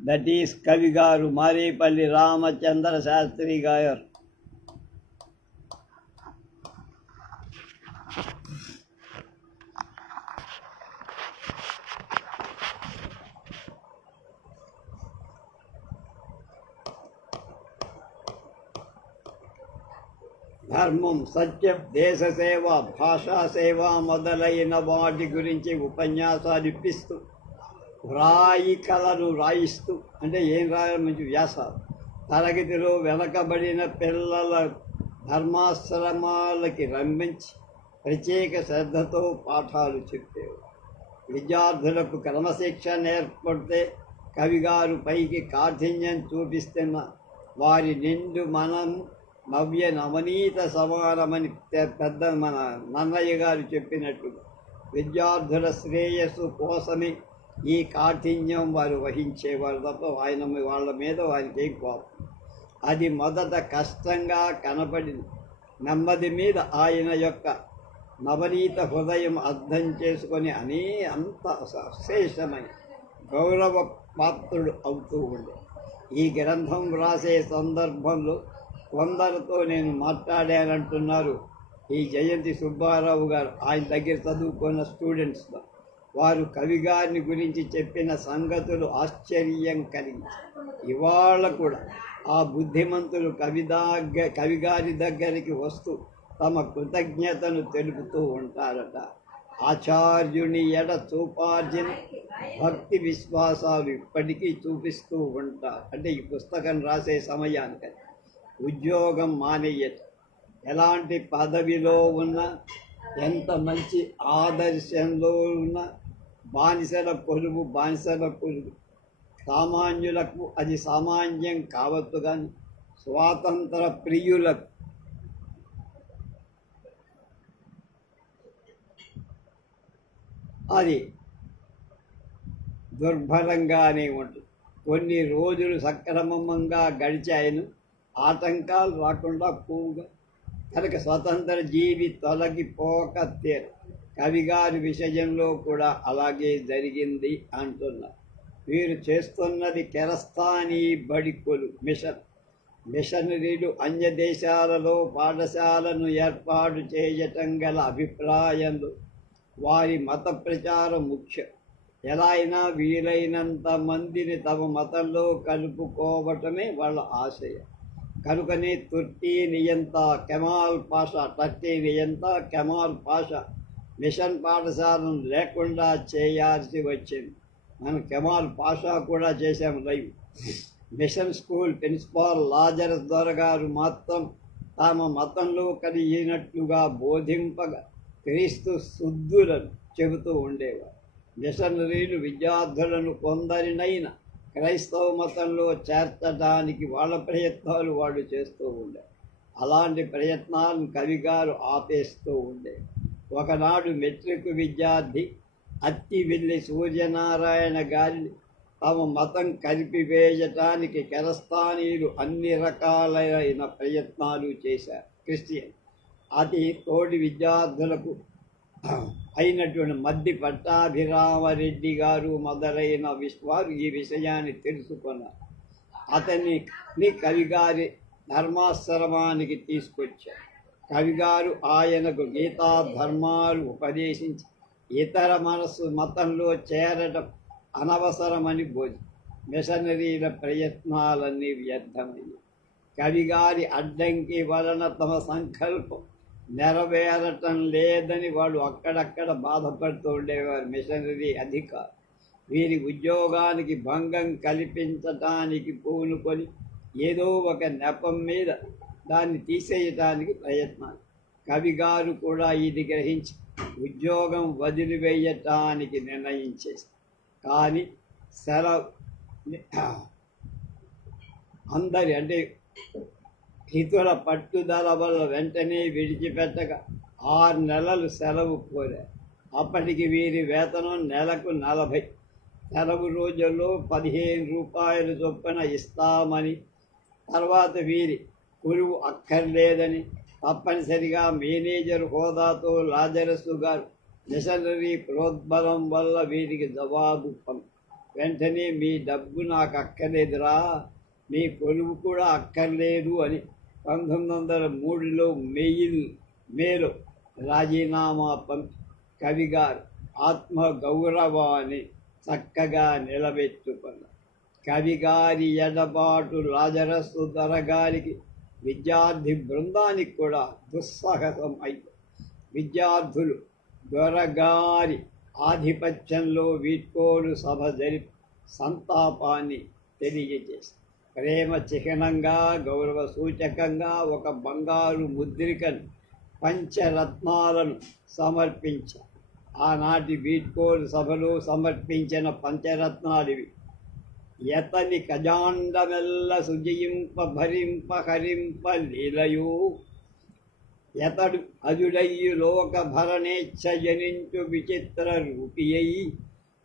దట్ ఈస్ కవి గారు మారేపల్లి రామచంద్ర శాస్త్రి గారు. ధర్మం, సత్యం, దేశ సేవ, భాషా సేవ మొదలైన వాటి గురించి ఉపన్యాసాలు ఇప్పిస్తూ రాయి కళను రాయిస్తూ, అంటే ఏం రాయాలి, మంచి వ్యాసాలు, తరగతిలో వెనకబడిన పిల్లల ధర్మాశ్రమాలకి రంభించి ప్రత్యేక శ్రద్ధతో పాఠాలు చెప్పేవారు. విద్యార్థులకు క్రమశిక్షణ ఏర్పడితే కవిగారు పైకి కాఠిన్యం చూపిస్తున్న వారి నిండు మనం నవ్య నవనీత సమానమని పెద్ద మన నన్నయ్య గారు చెప్పినట్టు విద్యార్థుల శ్రేయస్సు కోసమే ఈ కాఠిన్యం వారు వహించేవారు తప్ప వాళ్ళ మీద వారికి ఏం కోపం. అది మొదట కష్టంగా కనపడింది. నెమ్మది మీద ఆయన యొక్క నవనీత హృదయం అర్థం చేసుకొని అంత అశేషమైన గౌరవ పాత్రుడు అవుతూ ఉండే. ఈ గ్రంథం వ్రాసే సందర్భంలో కొందరితో నేను మాట్లాడానంటున్నారు ఈ జయంతి సుబ్బారావు గారు. ఆయన దగ్గర చదువుకున్న స్టూడెంట్స్తో వారు కవిగారిని గురించి చెప్పిన సంగతులు ఆశ్చర్యం కలిగి ఇవాళ కూడా ఆ బుద్ధిమంతులు కవిగారి దగ్గరికి వస్తూ తమ కృతజ్ఞతను తెలుపుతూ ఉంటారట. ఆచార్యుని ఎడ చూపార్జన భక్తి విశ్వాసాలు ఇప్పటికీ చూపిస్తూ ఉంటారు. అంటే ఈ పుస్తకం రాసే సమయానికి ఉద్యోగం మానేయట, ఎలాంటి పదవిలో ఉన్నా, ఎంత మంచి ఆదర్శంలో ఉన్న బానిసల కొలువు సామాన్యులకు అది సామాన్యం కావచ్చు, కానీ స్వాతంత్ర ప్రియులకు అది దుర్భరంగానే ఉంటుంది. కొన్ని రోజులు సక్రమంగా గడిచాయను, ఆటంకాలు రాకుండా పోవుగా. కనుక స్వతంత్ర జీవి తొలగిపోక తీరు. కవిగారి విషయంలో కూడా అలాగే జరిగింది అంటున్నారు. వీరు చేస్తున్నది కెరస్తానీ బడికొలు మిషనరీలు అన్య దేశాలలో పాఠశాలను ఏర్పాటు చేయటం గల అభిప్రాయంలో వారి మత ప్రచారం ముఖ్యం. ఎలా అయినా వీలైనంత మందిని తమ మతంలో కలుపుకోవటమే వాళ్ళ ఆశయం. కనుకనే టర్కీ నియంత కెమాల్ పాషా మిషన్ పాఠశాలను లేకుండా చేయాల్సి వచ్చింది. మనం కెమాల్ పాషా కూడా చేశాము live. Machine school principal Lazarus దొరగారు మాత్రం తమ మతంలో కలిగినట్లుగా బోధింపగా క్రీస్తు శుద్ధులను చెబుతూ ఉండేవారు. మిషనరీలు విద్యార్థులను కొందరినైనా క్రైస్తవ మతంలో చేర్చడానికి వాళ్ళ ప్రయత్నాలు వాళ్ళు చేస్తూ ఉండే. అలాంటి ప్రయత్నాలను కవిగారు ఆపేస్తూ ఉండే. ఒకనాడు మెట్రిక్ విద్యార్థి అత్తివిల్లి సూర్యనారాయణ గారిని తమ మతం కలిపివేయటానికి కెరస్తానీలు అన్ని రకాలైన ప్రయత్నాలు చేశారు. క్రిస్టియన్ అది తోటి విద్యార్థులకు అయినటువంటి మద్ది పట్టాభిరామరెడ్డి గారు మొదలైన వారు ఈ విషయాన్ని తెలుసుకున్నారు. అతన్ని కవిగారి ధర్మాశ్రమానికి తీసుకొచ్చారు. కవిగారు ఆయనకు గీతా ధర్మాలు ఉపదేశించి ఇతర మతంలో చేరటం అనవసరమని మిషనరీల ప్రయత్నాలన్నీ వ్యర్థమయ్యాయి. కవిగారి అడ్డంకి వలన తమ సంకల్పం నెరవేరటం లేదని వాళ్ళు అక్కడక్కడ బాధపడుతూ ఉండేవారు మిషనరీ అధికారులు. వీరి ఉద్యోగానికి భంగం కల్పించటానికి పూనుకొని ఏదో ఒక నెపం మీద దాన్ని తీసేయటానికి ప్రయత్నాలు. కవిగారు కూడా ఇది గ్రహించి ఉద్యోగం వదిలివేయటానికి నిర్ణయించేసి కానీ అందరి అంటే హితుల పట్టుదల వల్ల వెంటనే విడిచిపెట్టక 6 నెలలు సెలవు కోరారు. అప్పటికి వీరి వేతనం నెలకు 40. సెలవు రోజుల్లో 15 రూపాయలు చొప్పున ఇస్తామని, తర్వాత వీరి కురువు అక్కర్లేదని తప్పనిసరిగా మేనేజర్ హోదాతో లాజరసు గారు మిషనరీ ప్రోద్బలం వల్ల వీరికి జవాబు వెంటనే మీ డబ్బు నాకు అక్కర్లేదురా, మీ కొలువు కూడా అక్కర్లేదు అని 1903లో మేలో రాజీనామా పంపి కవిగారు ఆత్మగౌరవాన్ని చక్కగా నిలబెట్టుకున్నారు. కవిగారి ఎడబాటు లాజరసు దొరగారికి విద్యార్థి బృందానికి కూడా దుస్సాహసం అయింది. విద్యార్థులు దొరగారి ఆధిపత్యంలో వీడ్కోలు సభ జరిపి సంతాపాన్ని తెలియజేశారు. ప్రేమ చిహ్నంగా గౌరవ సూచకంగా ఒక బంగారు ముద్రికను పంచరత్నాలను సమర్పించారు. ఆనాటి వీడ్కోలు సభలో సమర్పించిన పంచరత్నాలివి: ఎతని ఖజాండమెల్ల సుజయింప భరింప హరింప లీలయో, ఎతడు అజుడయ్యు లోక భరణేచ్ఛ జనించు విచిత్ర రూపియై,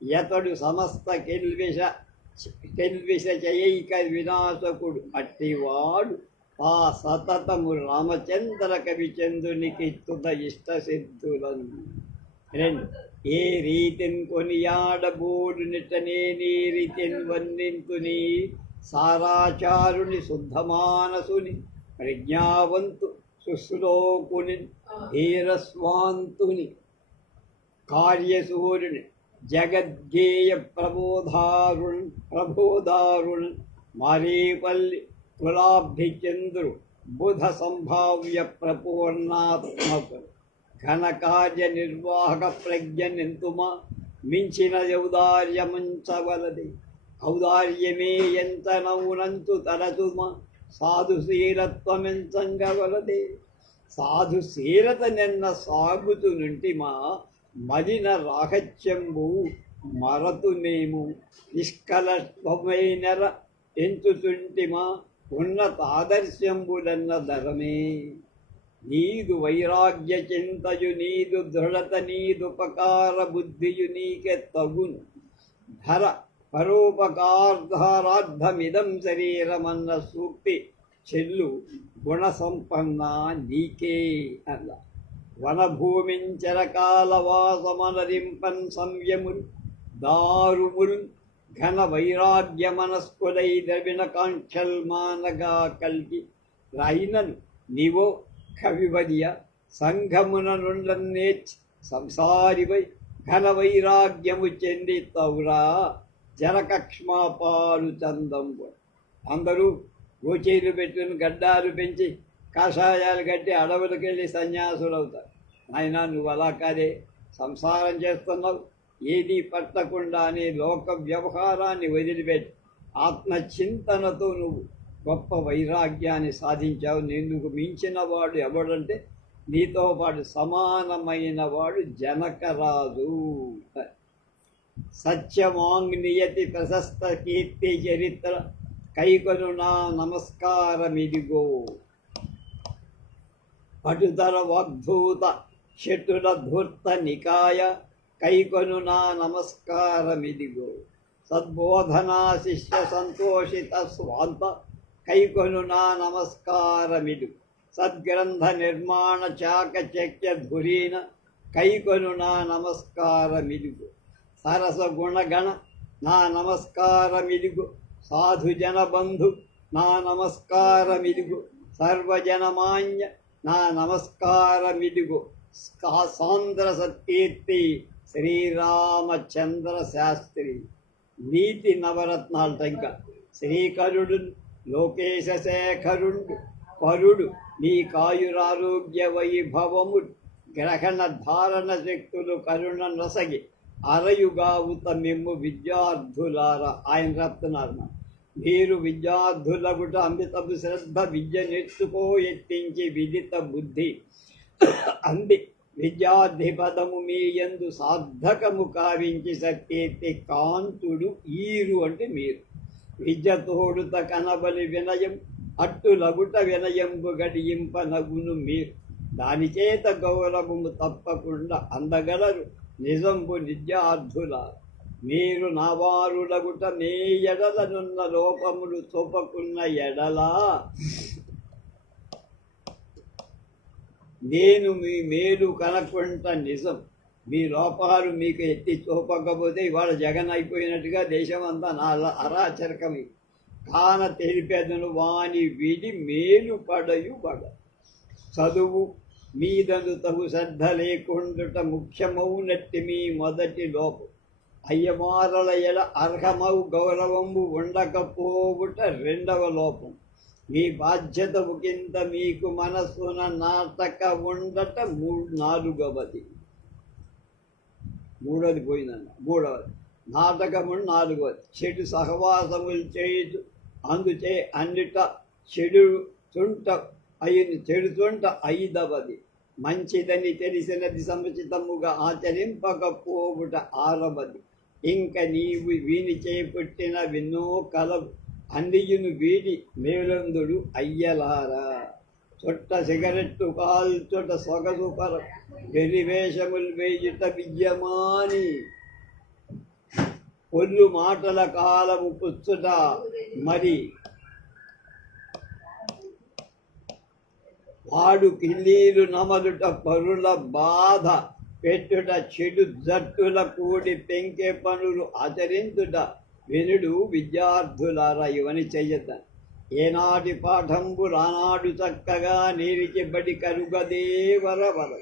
ఎతడు సమస్త కెల్విష చయైక వినాశకుడు అట్టివాడు ఆ సతతము రామచంద్ర కవిచంద్రునికి తుద ఇష్టసిద్ధులను. 2 ఏ రీతిన్ కొనియాడబోడు నిటనే నీ రీతిన్ వర్ణింతుని, సారాచారుని శుద్ధమానసుని ప్రజ్ఞావంతు సుశ్లోకుని ధీరస్వాంతుని కార్యసూర్యుని జగద్గేయ ప్రబోధారుణ్ మారేపల్లి కులాభిచంద్రు బుధ సంభావ్య ప్రపూర్ణాత్మకులు ఘనకార్య నిర్వాహక ప్రజ్ఞనెంతుమా మించిన ఔదార్యమంచవలది. ఔదార్యమే ఎంత నౌనంతు తరచుమా సాధుశీలత్వమెంచంగవలదే. సాధుశీలత నిన్న సాగుతు నుంటిమా మలిన రాహత్యంబు మరతునేము నిష్కలత్వమైనర ఎంచుతుంటిమా ఉన్నతాదర్శంబులన్న ధరమే. నీదు వైరాగ్య చింతయు నీదు దృఢత నీదుపకార బుద్ధియు నీకే తగును. ధర పరోపకార్థారార్థమిదం శరీరమన్న సూక్తి చెల్లు గుణ సంపన్న నీకే అన్న. వనభూమించరకాల వాసమనరింపన్ సంయములు దారుములు ఘన వైరాగ్య మనస్కులై ద్రవిణ కాంక్షల్మానగా కల్గి రాయినను నీవో కవివదియ సంఘమున నుండన్నేర్చి సంసారివై ఘన వైరాగ్యము చెంది తౌరా జలకక్ష్మాపాలు చందంబు. అందరూ గోచీలు పెట్టుకుని గడ్డాలు పెంచి కషాయాలు కట్టి అడవులకు వెళ్ళి సన్యాసులు అవుతారు. ఆయన నువ్వు అలా కాదే, సంసారం చేస్తున్నావు, ఏదీ పట్టకుండా నీ లోక వ్యవహారాన్ని వదిలిపెట్టి ఆత్మచింతనతో నువ్వు గొప్ప వైరాగ్యాన్ని సాధించావు. నిన్నుకు మించిన వాడు ఎవడంటే నీతో పాటు సమానమైన వాడు జనకరాజు. సత్యవాంగ్నియతి ప్రశస్త కీర్తి చరిత్ర కైకొను నా నమస్కారమిదిగో. పటుతర వాగ్ధూత శటుల ధూర్త నికాయ కైకొను నా నమస్కారమిదిగో. సద్బోధనా శిష్య సంతోషిత స్వాంత కైకొను నా నమస్కారమిదు. సద్గ్రంథ నిర్మాణ చాకచక్య ధురీన కైకొను నా నమస్కారమిదిగో. సరస గుణగణ నా నమస్కారమిదిగో. సాధుజన బంధు నా నమస్కారమిదిగో. సర్వజనమాన్య నా నమస్కారమిదిగో. సాంద్ర సత్కీర్తి శ్రీరామచంద్ర శాస్త్రి. నీతి నవరత్నాలట. ఇంకా శ్రీకరుడు లోకేశ శేఖరుడు పరుడు నీ కాయురారోగ్య వైభవము గ్రహణ ధారణ శక్తులు కరుణ నొసగి అరయుగావుత మిమ్ము విద్యార్థులారా. ఆయన చెప్తున్నారు, మీరు విద్యార్థులగుట అమితపు శ్రద్ధ విద్య నేర్చుకో ఎత్తించి విదిత బుద్ధి అంది విద్యార్థి పదము మీ యందు సార్థకము కావించి సత్కీర్తి కాంతుడు ఈరు అంటే మీరు. విద్య తోడుత కనబలి వినయం అట్టు లగుట వినయంబు గడియింపనగును మీరు. దాని చేత గౌరవము తప్పకుండా అందగలరు నిజంబు విద్యార్థుల. మీరు నావారులగుట నే ఎడలనున్న లోపములు చూపకున్న ఎడలా నేను మీ మేలు కనకుంట నిజం. మీ లోపాలు మీకు ఎత్తి చూపకపోతే ఇవాళ జగన్ అయిపోయినట్టుగా దేశం అంతా నా అరాచరకమి కాన తెలిపెదను వాని విడి మేలు పడయు పడ. చదువు మీదను తగు శ్రద్ధ లేకుండుట ముఖ్యమౌనట్టి మీ మొదటి లోపం. అయ్యమారల ఎడ అర్హమౌ గౌరవంబు ఉండకపోవుట రెండవ లోపం. మీ బాధ్యత ఒకంత మీకు మనస్సున నాటక ఉండట నాలుగవది. మూడవది పోయిందన్న. మూడవది నాటకము నాలుగవది. చెడు సహవాసములు చేయుచు అందుచే అన్నిట చెడుతుంట ఐదవది. మంచిదని తెలిసినది సముచితముగా ఆచరింపకపోవుట ఆరవది. ఇంక నీవు వీని చేపట్టిన విన్నో కలవు అన్నియును వీడి మేలందుడు అయ్యలారా. చుట్ట సిగరెట్టు కాల్చుట సొగసు పర వెరివేషములు వేయుట విద్యమాని. పొల్లు మాటల కాలము పుచ్చుట మరి వాడు కిల్లీలు నమలుట పరుల బాధ పెట్టుట చెడు జట్టుల కూడి పెంకే పనులు ఆచరించుట వినుడు విద్యార్థులారా. ఇవని చెయ్యత ఏనాటి పాఠంబు రానాడు చక్కగా నేరికి బడి కరుగదే వరవర.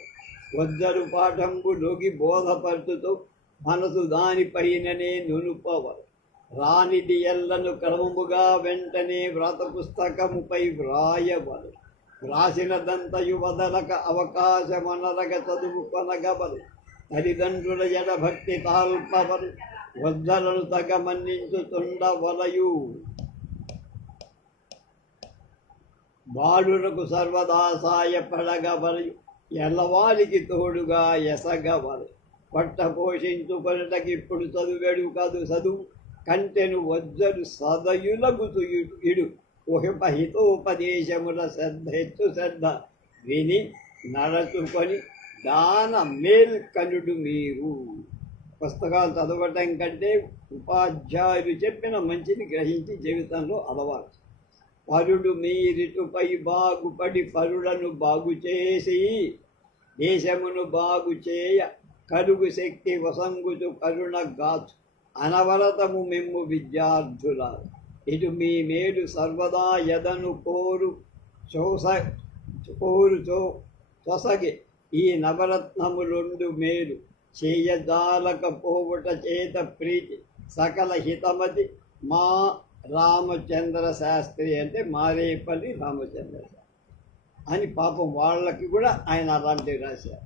వద్దరు పాఠంబు లోకి బోధపరుచుతూ మనసు దానిపైననే నునుపవరు. రానిది ఎల్లను క్రమముగా వెంటనే వ్రత పుస్తకముపై వ్రాయవరు. వ్రాసినదంతయు వదలక అవకాశమనరగ చదువు కొనగవరు. తల్లిదండ్రుల ఎడ భక్తి తాల్పవరు. వద్దలను తగ మన్నించుతుండవలయు. బాలులకు సర్వదా సాయపడగవలయు. ఎల్లవారికి తోడుగా ఎసగవరు. పొట్ట పోషించుకొనుటకిప్పుడు చదువెడు కాదు చదువు కంటెను వజ్జలు సదయులగుతు ఇడు. హితోపదేశముల శ్రద్ధ హెచ్చు శ్రద్ధ విని నడచుకొని దాన మేల్కనుడు మీరు. పుస్తకాలు చదవటం కంటే ఉపాధ్యాయులు చెప్పిన మంచిని గ్రహించి జీవితంలో అలవాటు. పరుడు మీరిటుపై బాగుపడి పరులను బాగు చేసి దేశమును బాగు చేయ కరుగు శక్తి వసంగుచు కరుణ గాచు. అనవరతము మిమ్ము విద్యార్థుల ఇటు మీ మేలు సర్వదా యదను కోరు చొసగే ఈ నవరత్నములుండు మేలు చేయజాలకపోవుట చేత ప్రీతి సకల హితమతి మా రామచంద్ర శాస్త్రి అంటే మారేపల్లి రామచంద్ర శాస్త్రి అని పాపం వాళ్ళకి కూడా ఆయన అలాంటివి రాశారు.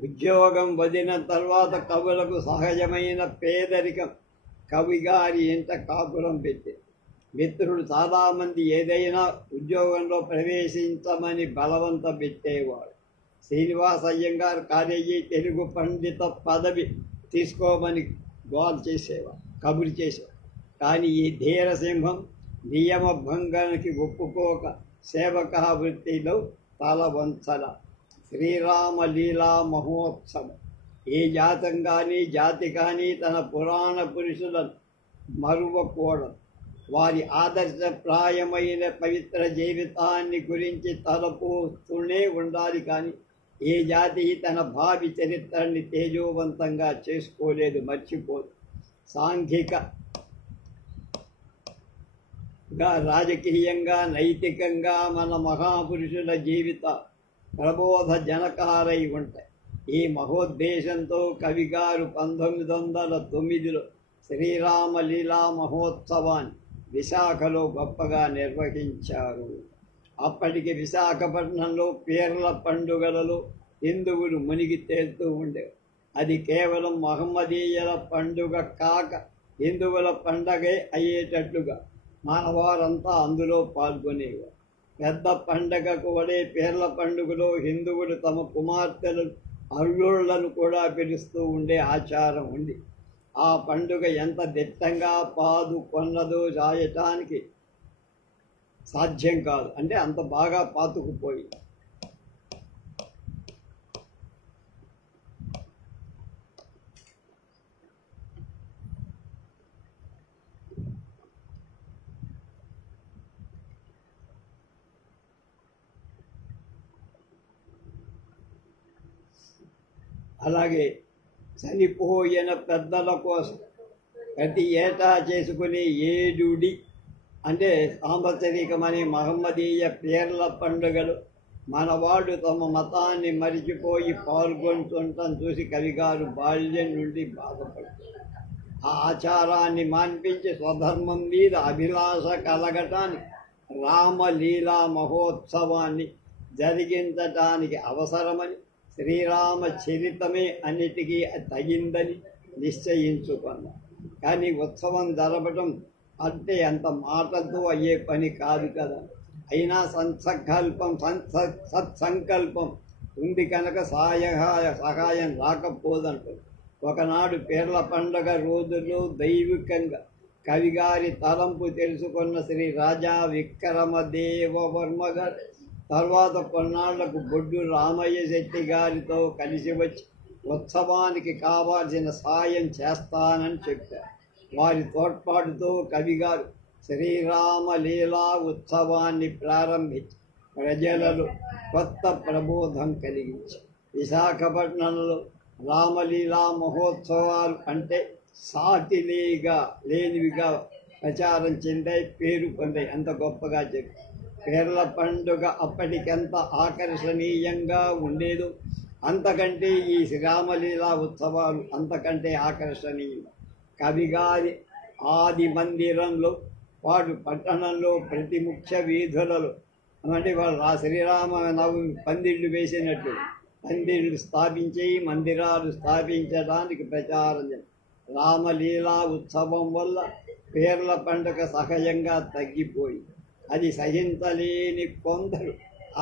ఉద్యోగం వదిన తర్వాత కవులకు సహజమైన పేదరికం కవిగారి ఇంట కాపురం పెట్టి మిత్రుడు చాలామంది ఏదైనా ఉద్యోగంలో ప్రవేశించమని బలవంత పెట్టేవాడు. శ్రీనివాస అయ్యంగారు కాలేజీ తెలుగు పండిత పదవి తీసుకోమని గోల్ చేసేవాడు, కబురు చేసేవాడు. కానీ ఈ ధీరసింహం నియమ భంగానికి ఒప్పుకోక సేవక వృత్తిలో తల వంచల. శ్రీరామ లీలా మహోత్సవం ఏ జాతం కానీ జాతి కానీ తన పురాణ పురుషులను మరువకూడదు. వారి ఆదర్శప్రాయమైన పవిత్ర జీవితాన్ని గురించి తలపోతూనే ఉండాలి. కానీ ఏ జాతి తన భావి చరిత్రని తేజోవంతంగా చేసుకోలేదు, మర్చిపోదు. సాంఘికంగా రాజకీయంగా నైతికంగా మన మహాపురుషుల జీవిత ప్రబోధ జనకారై ఉంటాయి. ఈ మహోద్దేశంతో కవిగారు 1909లో శ్రీరామ లీలా మహోత్సవాన్ని విశాఖలో గొప్పగా నిర్వహించారు. అప్పటికి విశాఖపట్నంలో పీర్ల పండుగలలో హిందువులు మునిగి తేలుతూ ఉండేవారు. అది కేవలం మహమ్మదీయుల పండుగ కాక హిందువుల పండగే అయ్యేటట్లుగా మానవారంతా అందులో పాల్గొనేవారు. పెద్ద పండగకు వడే పీర్ల పండుగలో హిందువులు తమ కుమార్తెలు అల్లుళ్లను కూడా పిలుస్తూ ఉండే ఆచారం ఉంది. ఆ పండుగ ఎంత దిట్టంగా పాదుకొన్నదో రాయటానికి సాధ్యం కాదు. అంటే అంత బాగా పాతుకుపోయి అలాగే చనిపోయిన పెద్దల కోసం ప్రతి ఏటా చేసుకునే ఏడుడి అంటే సాంవత్సరికమని మహమ్మదీయ పీర్ల పండుగలు మనవాళ్ళు తమ మతాన్ని మరిచిపోయి పాల్గొంటుండటం చూసి కవిగారు బాల్యం నుండి బాధపడుతారు. ఆ ఆచారాన్ని మాన్పించి స్వధర్మం మీద అభిలాష కలగటానికి రామలీలా మహోత్సవాన్ని జరిగించటానికి అవసరమని శ్రీరామ చరితమే అన్నిటికీ తగిందని నిశ్చయించుకున్నాం. కానీ ఉత్సవం జరపటం అంటే అంత మాటలతో అయ్యే పని కాదు కదా. అయినా సత్సంకల్పం ఉంది కనుక సహాయం రాకపోదంటారు. ఒకనాడు పీర్ల పండుగ రోజుల్లో దైవికంగా కవిగారి తలంపు తెలుసుకున్న శ్రీ రాజా విక్రమదేవవర్మ గారు తర్వాత కొన్నాళ్లకు బొడ్డు రామయ్య శెట్టి గారితో కలిసి వచ్చి ఉత్సవానికి కావాల్సిన సాయం చేస్తానని చెప్పారు. వారి తోడ్పాటుతో కవిగారు శ్రీరామ లీలా ఉత్సవాన్ని ప్రారంభించి ప్రజలలో కొత్త ప్రబోధం కలిగించి విశాఖపట్నంలో రామలీలా మహోత్సవాలు అంటే సాటిలేగా లేనివిగా ప్రచారం చెందాయి, పేరు పొందాయి. అంత గొప్పగా చెప్పి పీర్ల పండుగ అప్పటికెంత ఆకర్షణీయంగా ఉండేదో అంతకంటే ఈ శ్రీరామలీలా ఉత్సవాలు అంతకంటే ఆకర్షణీయం. కవిగారి ఆది మందిరంలో వాడు పట్టణంలో ప్రతి ముఖ్య వీధులలో అంటే వాళ్ళు శ్రీరామ నవమి పందిళ్ళు వేసినట్టు పందిళ్ళు స్థాపించి మందిరాలు స్థాపించడానికి ప్రచారం చేస్తారు. రామలీలా ఉత్సవం వల్ల పీర్ల పండుగ సహజంగా తగ్గిపోయి అది సహించలేని కొందరు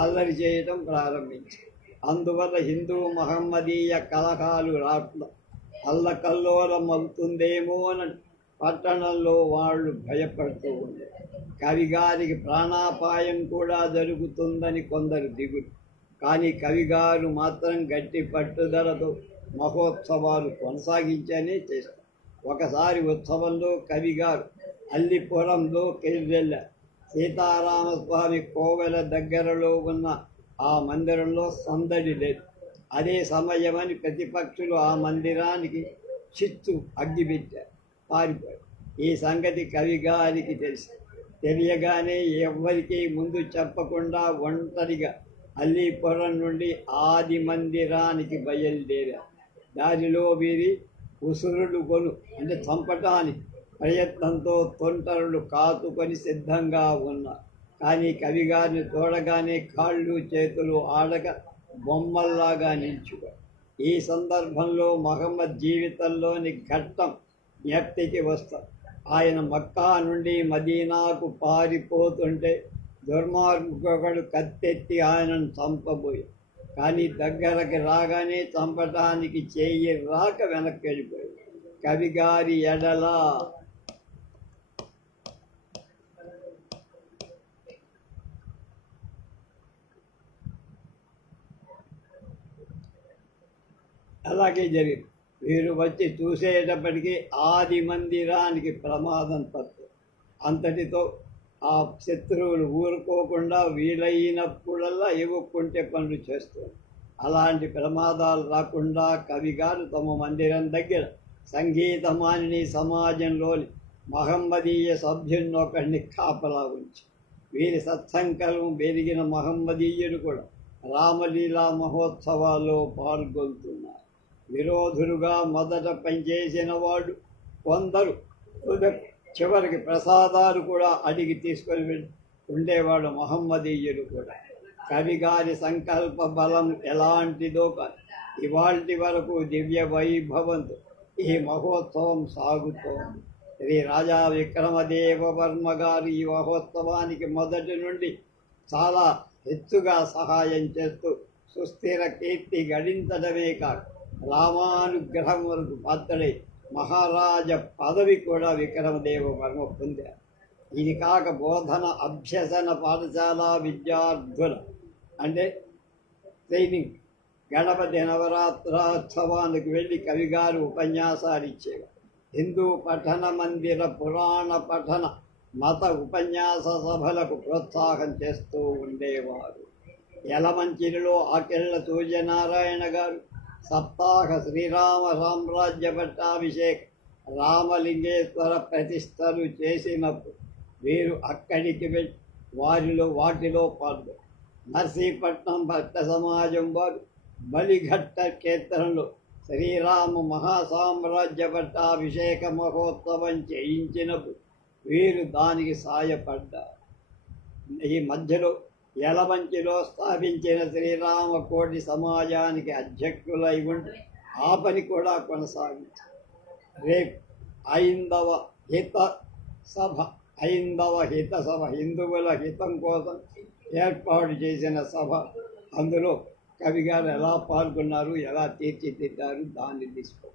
అల్లరి చేయటం ప్రారంభించారు. అందువల్ల హిందూ మహమ్మదీయ కలహాలు రాట్ల అల్లకల్లోలం అవుతుందేమోనని పట్టణంలో వాళ్ళు భయపడుతూ ఉండేది. కవిగారికి ప్రాణాపాయం కూడా జరుగుతుందని కొందరు దిగులు. కానీ కవిగారు మాత్రం గట్టి పట్టుదలతో మహోత్సవాలు కొనసాగించనే చేస్తారు. ఒకసారి ఉత్సవంలో కవిగారు అల్లిపురంలో వెళ్ళారు. సీతారామస్వామి కోవెల దగ్గరలో ఉన్న ఆ మందిరంలో సందడి లేదు. అదే సమయమని ప్రతిపక్షులు ఆ మందిరానికి చిత్తు అగ్గిపెట్టారు, పారిపోయారు. ఈ సంగతి కవిగారికి తెలుసు. తెలియగానే ఎవ్వరికీ ముందు చెప్పకుండా ఒంటరిగా అల్లీపురం నుండి ఆది మందిరానికి బయలుదేరారు. దారిలో వీరి ఉసురులు అంటే చంపటానికి ప్రయత్నంతో తొంటరులు కాతుకొని సిద్ధంగా ఉన్నారు. కానీ కవిగారిని చూడగానే కాళ్ళు చేతులు ఆడక బొమ్మల్లాగా నిల్చుగా. ఈ సందర్భంలో మహమ్మద్ జీవితంలోని ఘట్టం జ్ఞప్తికి వస్తాం. ఆయన మక్కా నుండి మదీనాకు పారిపోతుంటే దుర్మార్గుడు కత్తెత్తి ఆయనను చంపబోయి. కానీ దగ్గరకు రాగానే చంపటానికి చెయ్యి రాక వెనక్కి వెళ్ళిపోయాడు. కవిగారి ఎడల అలాగే జరిగింది. వీరు వచ్చి చూసేటప్పటికీ ఆది మందిరానికి ప్రమాదం తప్పు. అంతటితో ఆ శత్రువులు ఊరుకోకుండా వీలైనప్పుడల్లా ఎగుక్కుంటే పనులు చేస్తారు. అలాంటి ప్రమాదాలు రాకుండా కవిగారు తమ మందిరం దగ్గర సంగీతమానిని సమాజంలోని మహమ్మదీయ సభ్యున్నొకడిని కాపలా ఉంచి వీరి సత్సంకల్పం పెరిగిన మహమ్మదీయుడు కూడా రామలీలా మహోత్సవాల్లో పాల్గొంటున్నారు. విరోధులుగా మొదట పనిచేసిన వాడు కొందరు చివరికి ప్రసాదాలు కూడా అడిగి తీసుకొని ఉండేవాడు మహమ్మదీయుడు కూడా. కవిగారి సంకల్ప బలం ఎలాంటిదో కాదు. ఇవాల్టి వరకు దివ్య వైభవంతో ఈ మహోత్సవం సాగుతోంది. శ్రీ రాజా విక్రమదేవవర్మ గారు ఈ మహోత్సవానికి మొదటి నుండి చాలా హెచ్చుగా సహాయం చేస్తూ సుస్థిర కీర్తి గడించడమే కాదు రామానుగ్రహం వరకు పాత్రడై మహారాజ పదవి కూడా విక్రమదేవవర్మ పొందారు. ఇది కాక బోధన అభ్యసన పాఠశాల విద్యార్థుల అంటే ట్రైనింగ్ గణపతి నవరాత్రోత్సవానికి వెళ్ళి కవిగారు ఉపన్యాసాలు ఇచ్చేవారు. హిందూ పఠన మందిర పురాణ పఠన మత ఉపన్యాస సభలకు ప్రోత్సాహం చేస్తూ ఉండేవారు. యలమంచిలిలో ఆకెళ్ల సూర్యనారాయణ గారు సప్తాహ శ్రీరామ సామ్రాజ్య పట్టాభిషేక్ రామలింగేశ్వర ప్రతిష్టలు చేసినప్పుడు వీరు అక్కడికి వెళ్ళి వాటిలో పాల్గొన్నారు. నర్సీపట్నం భక్త సమాజం వారు బలిఘట్ట క్షేత్రంలో శ్రీరామ మహాసామ్రాజ్య పట్టాభిషేక మహోత్సవం చేయించినప్పుడు వీరు దానికి సాయపడ్డారు. ఈ మధ్యలో యలమంచిలో స్థాపించిన శ్రీరామ కోటి సమాజానికి అధ్యక్షులై ఉండి ఆ పని కూడా కొనసాగించారు. రేపు ఐందవ హిత సభ హిందువుల హితం కోసం ఏర్పాటు చేసిన సభ. అందులో కవిగారు ఎలా పాల్గొన్నారు, ఎలా తీర్చిదిద్దారు దాన్ని తీసుకో.